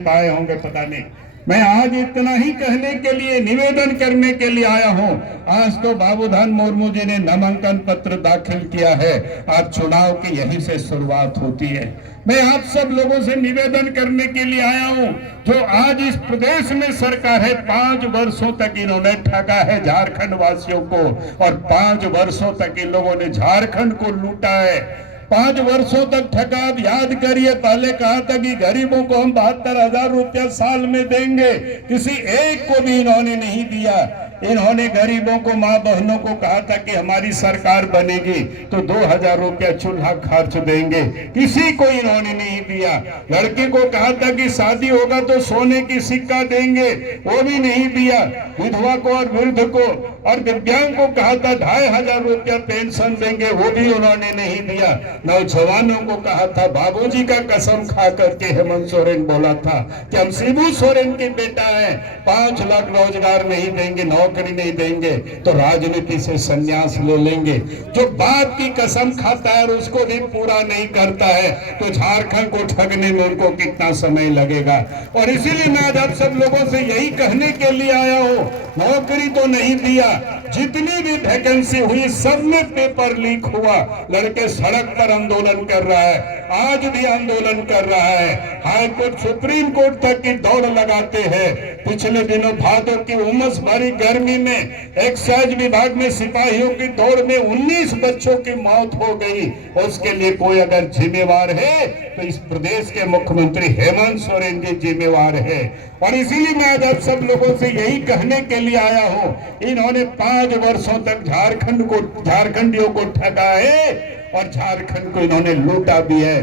पाए होंगे पता नहीं। मैं आज इतना ही कहने के लिए, निवेदन करने के लिए आया हूं। आज तो बाबूधान मुर्मू जी ने नामांकन पत्र दाखिल किया है। आज चुनाव की यहीं से शुरुआत होती है। मैं आप सब लोगों से निवेदन करने के लिए आया हूं। जो आज इस प्रदेश में सरकार है, 5 वर्षों तक इन्होंने ठगा है झारखंड वासियों को, और 5 वर्षों तक इन लोगों ने झारखंड को लूटा है। 5 वर्षों तक ठगा। आप याद करिए, पहले कहा था कि गरीबों को हम 72,000 रुपया साल में देंगे, किसी एक को भी इन्होंने नहीं दिया। इन्होंने गरीबों को, माँ बहनों को कहा था कि हमारी सरकार बनेगी तो 2,000 रुपया चूल्हा खर्च देंगे, किसी को इन्होंने नहीं दिया। लड़की को कहा था कि शादी होगा तो सोने की सिक्का देंगे, वो भी नहीं दिया। विधवा को और वृद्ध को और दिव्यांग को कहा था 2,500 रुपया पेंशन देंगे, वो भी उन्होंने नहीं दिया। नौजवानों को कहा था, बाबूजी का कसम खा करके हेमंत सोरेन बोला था कि हम शिबू सोरेन के बेटा है, 5 लाख रोजगार नहीं देंगे, नौकरी नहीं देंगे तो राजनीति से संन्यास ले लेंगे। जो बाप की कसम खाता है और उसको भी पूरा नहीं करता है तो झारखंड को ठगने में उनको कितना समय लगेगा। और इसीलिए मैं आज आप सब लोगों से यही कहने के लिए आया हूं, नौकरी तो नहीं दिया, जितनी भी वैकेंसी हुई सब में पेपर लीक हुआ। लड़के सड़क पर आंदोलन कर रहा है, आज भी आंदोलन कर रहा है, हाई कोर्ट सुप्रीम कोर्ट तक की दौड़ लगाते हैं। पिछले दिनों भादों की उमस भरी गर्मी में एक्साइज विभाग में सिपाहियों की दौड़ में 19 बच्चों की मौत हो गई। उसके लिए कोई अगर जिम्मेवार है तो इस प्रदेश के मुख्यमंत्री हेमंत सोरेन जी जिम्मेवार है। और इसीलिए मैं आज आप सब लोगों से यही कहने के लिए आया हूं, इन्होंने 5 वर्षों तक झारखंडियों को ठगा है और झारखंड को इन्होंने लूटा भी है।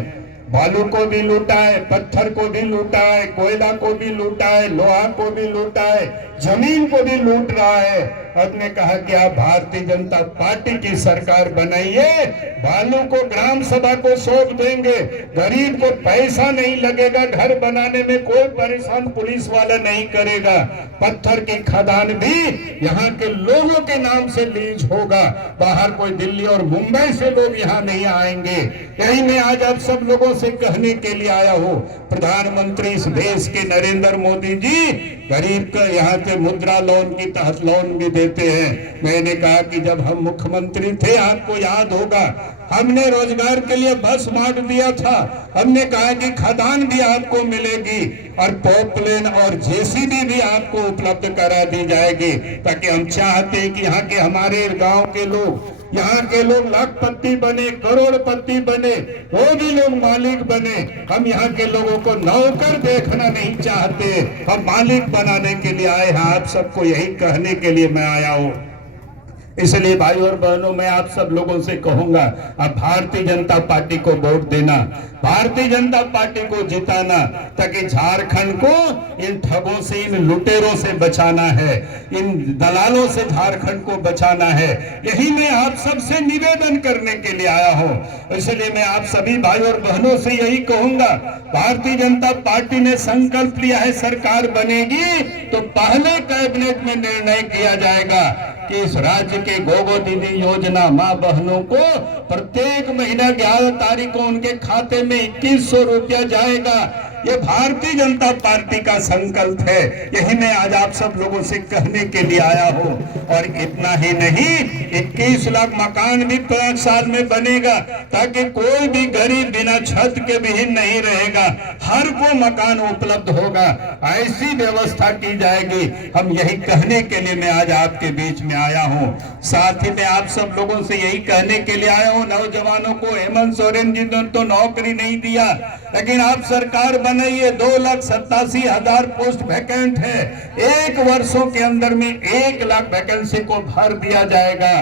बालू को भी लूटा है, पत्थर को भी लूटा है, कोयला को भी लूटा है, लोहा को भी लूटा है, जमीन को भी लूट रहा है। हमने कहा कि आप भारतीय जनता पार्टी की सरकार बनाइए, बालू को ग्राम सभा को सौंप देंगे, गरीब को पैसा नहीं लगेगा, घर बनाने में कोई परेशान पुलिस वाला नहीं करेगा, पत्थर की खदान भी यहाँ के लोगों के नाम से लीज होगा, बाहर कोई दिल्ली और मुंबई से लोग यहाँ नहीं आएंगे। यही मैं आज आप सब लोगों से कहने के लिए आया हूँ। प्रधानमंत्री इस देश के नरेंद्र मोदी जी गरीब का यहाँ के मुद्रा लोन की तहत लोन भी देते हैं। मैंने कहा कि जब हम मुख्यमंत्री थे, आपको याद होगा, हमने रोजगार के लिए बस बांट दिया था। हमने कहा कि खदान भी आपको मिलेगी और पॉपलेन और जेसीबी भी आपको उपलब्ध करा दी जाएगी, ताकि हम चाहते हैं कि यहाँ के हमारे गांव के लोग, यहाँ के लोग लाखपति बने, करोड़पति बने, वो भी लोग मालिक बने। हम यहाँ के लोगों को नौकर देखना नहीं चाहते, हम मालिक बनाने के लिए आए हैं। आप सबको यही कहने के लिए मैं आया हूँ। इसलिए भाई और बहनों, मैं आप सब लोगों से कहूंगा, आप भारतीय जनता पार्टी को वोट देना, भारतीय जनता पार्टी को जिताना, ताकि झारखंड को इन ठगों से, इन लुटेरों से बचाना है, इन दलालों से झारखंड को बचाना है। यही मैं आप सबसे निवेदन करने के लिए आया हूं। इसलिए मैं आप सभी भाई और बहनों से यही कहूंगा, भारतीय जनता पार्टी ने संकल्प लिया है सरकार बनेगी तो पहले कैबिनेट में निर्णय किया जाएगा कि इस राज्य के गोगो दीदी योजना मां बहनों को प्रत्येक महीना 11 तारीख को उनके खाते में 2100 रुपया जाएगा। ये भारतीय जनता पार्टी का संकल्प है। यही मैं आज आप सब लोगों से कहने के लिए आया हूं। और इतना ही नहीं, 21 लाख मकान भी 5 साल में बनेगा, ताकि कोई भी गरीब बिना छत के विहीन नहीं रहेगा, हर को मकान उपलब्ध होगा, ऐसी व्यवस्था की जाएगी। हम यही कहने के लिए मैं आज आपके बीच में आया हूं। साथ ही मैं आप सब लोगों से यही कहने के लिए आया हूं, नौजवानों को हेमंत सोरेन जी ने तो नौकरी नहीं दिया, लेकिन आप सरकार बनाइए। 2,87,000 पोस्ट वैकेंट है, 1 वर्षों के अंदर में 1 लाख वैकेंसी को भर दिया जाएगा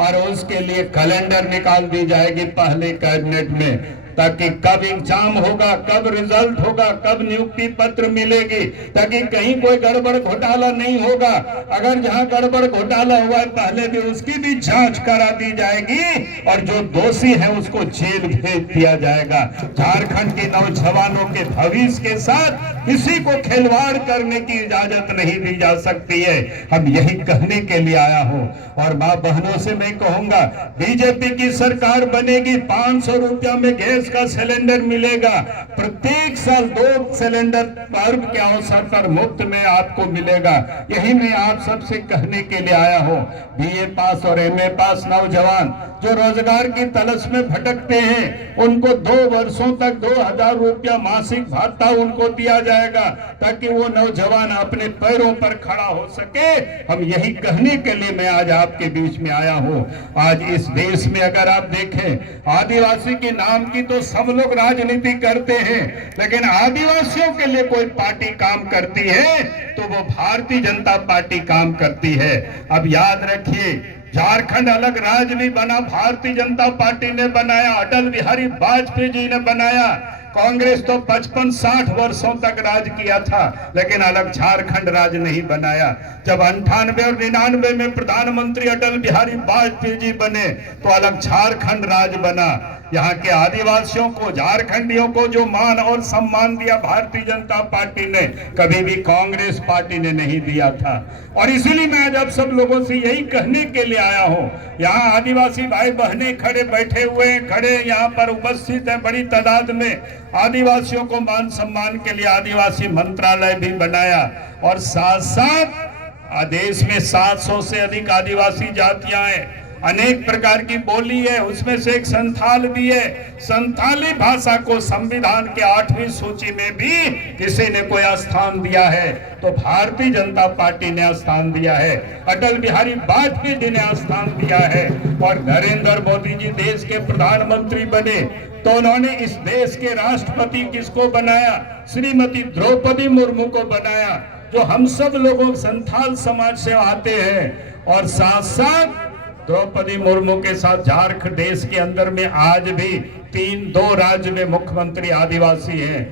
और उसके लिए कैलेंडर निकाल दी जाएगी पहले कैबिनेट में, ताकि कब एग्जाम होगा, कब रिजल्ट होगा, कब नियुक्ति पत्र मिलेगी, ताकि कहीं कोई गड़बड़ घोटाला नहीं होगा। अगर जहां गड़बड़ घोटाला हुआ है पहले भी उसकी भी जांच करा दी जाएगी और जो दोषी है उसको जेल भेज दिया जाएगा। झारखंड के नौजवानों के भविष्य के साथ किसी को खिलवाड़ करने की इजाजत नहीं दी जा सकती है। हम यही कहने के लिए आया हूं। और मां बहनों से मैं कहूंगा, बीजेपी की सरकार बनेगी, 500 रुपया में गैस गैस का सिलेंडर मिलेगा। प्रत्येक साल 2 सिलेंडर पर्व के अवसर पर मुफ्त में आपको मिलेगा। यही मैं आप सबसे कहने के लिए आया हूँ। बीए पास और एमए पास नौजवान जो रोजगार की तलाश में भटकते हैं, उनको 2 वर्षों तक 2000 रुपया मासिक भत्ता उनको दिया जाएगा, ताकि वो नौजवान अपने पैरों पर खड़ा हो सके। हम यही कहने के लिए मैं आज आपके बीच में आया हूँ। आज इस देश में अगर आप देखें, आदिवासी के नाम की तो सब लोग राजनीति करते हैं, लेकिन आदिवासियों के लिए कोई पार्टी काम करती है तो वो भारतीय जनता पार्टी काम करती है। अब याद रखिए, झारखंड अलग राज्य भी बना, भारतीय जनता पार्टी ने बनाया, अटल बिहारी वाजपेयी जी ने बनाया। कांग्रेस तो 55-60 वर्षों तक राज किया था, लेकिन अलग झारखंड राज्य नहीं बनाया। जब 98 और 99 में प्रधानमंत्री अटल बिहारी वाजपेयी जी बने तो अलग झारखंड राज्य बना। यहाँ के आदिवासियों को, झारखंडियों को जो मान और सम्मान दिया भारतीय जनता पार्टी ने, कभी भी कांग्रेस पार्टी ने नहीं दिया था। और इसलिए मैं आज आप सब लोगों से यही कहने के लिए आया हूँ। यहाँ आदिवासी भाई बहने खड़े बैठे हुए हैं, खड़े यहाँ पर उपस्थित है बड़ी तादाद में। आदिवासियों को मान सम्मान के लिए आदिवासी मंत्रालय भी बनाया, और साथ साथ देश में 700 से अधिक आदिवासी जातियां हैं, अनेक प्रकार की बोली है, उसमें से एक संथाल भी है। संथाली भाषा को संविधान के 8वीं सूची में भी किसी ने कोई स्थान दिया है तो भारतीय जनता पार्टी ने स्थान दिया है, अटल बिहारी वाजपेयी जी ने स्थान दिया है। और नरेंद्र मोदी जी देश के प्रधानमंत्री बने तो उन्होंने इस देश के राष्ट्रपति किसको बनाया? श्रीमती द्रौपदी मुर्मू को बनाया, जो हम सब लोगों संथाल समाज से आते हैं। और साथ साथ द्रौपदी मुर्मू के साथ झारखंड देश के अंदर में आज भी 2 राज्य में मुख्यमंत्री आदिवासी हैं।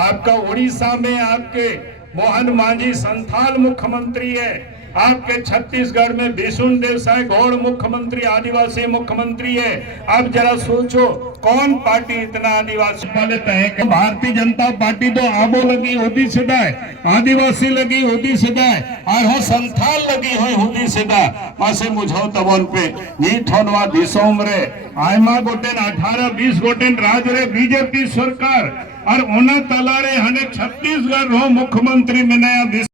आपका उड़ीसा में आपके मोहन मांझी संथाल मुख्यमंत्री है, आपके छत्तीसगढ़ में विष्णु देसाई गौड़ मुख्यमंत्री आदिवासी मुख्यमंत्री है। अब जरा सोचो, कौन पार्टी इतना आदिवासी वाले तय? भारतीय जनता पार्टी तो आबो लगी होती सिदाय, आदिवासी लगी होती सिदाय, और हो संथाल लगी हुई होती सिदा मासे मुझो तबन पे नीट होनवा दिसोम रे आयमा गोटेन 18-20 गोटेन राज रे बीजेपी सरकार और उना तलारे हने छत्तीसगढ़ रो मुख्यमंत्री में नया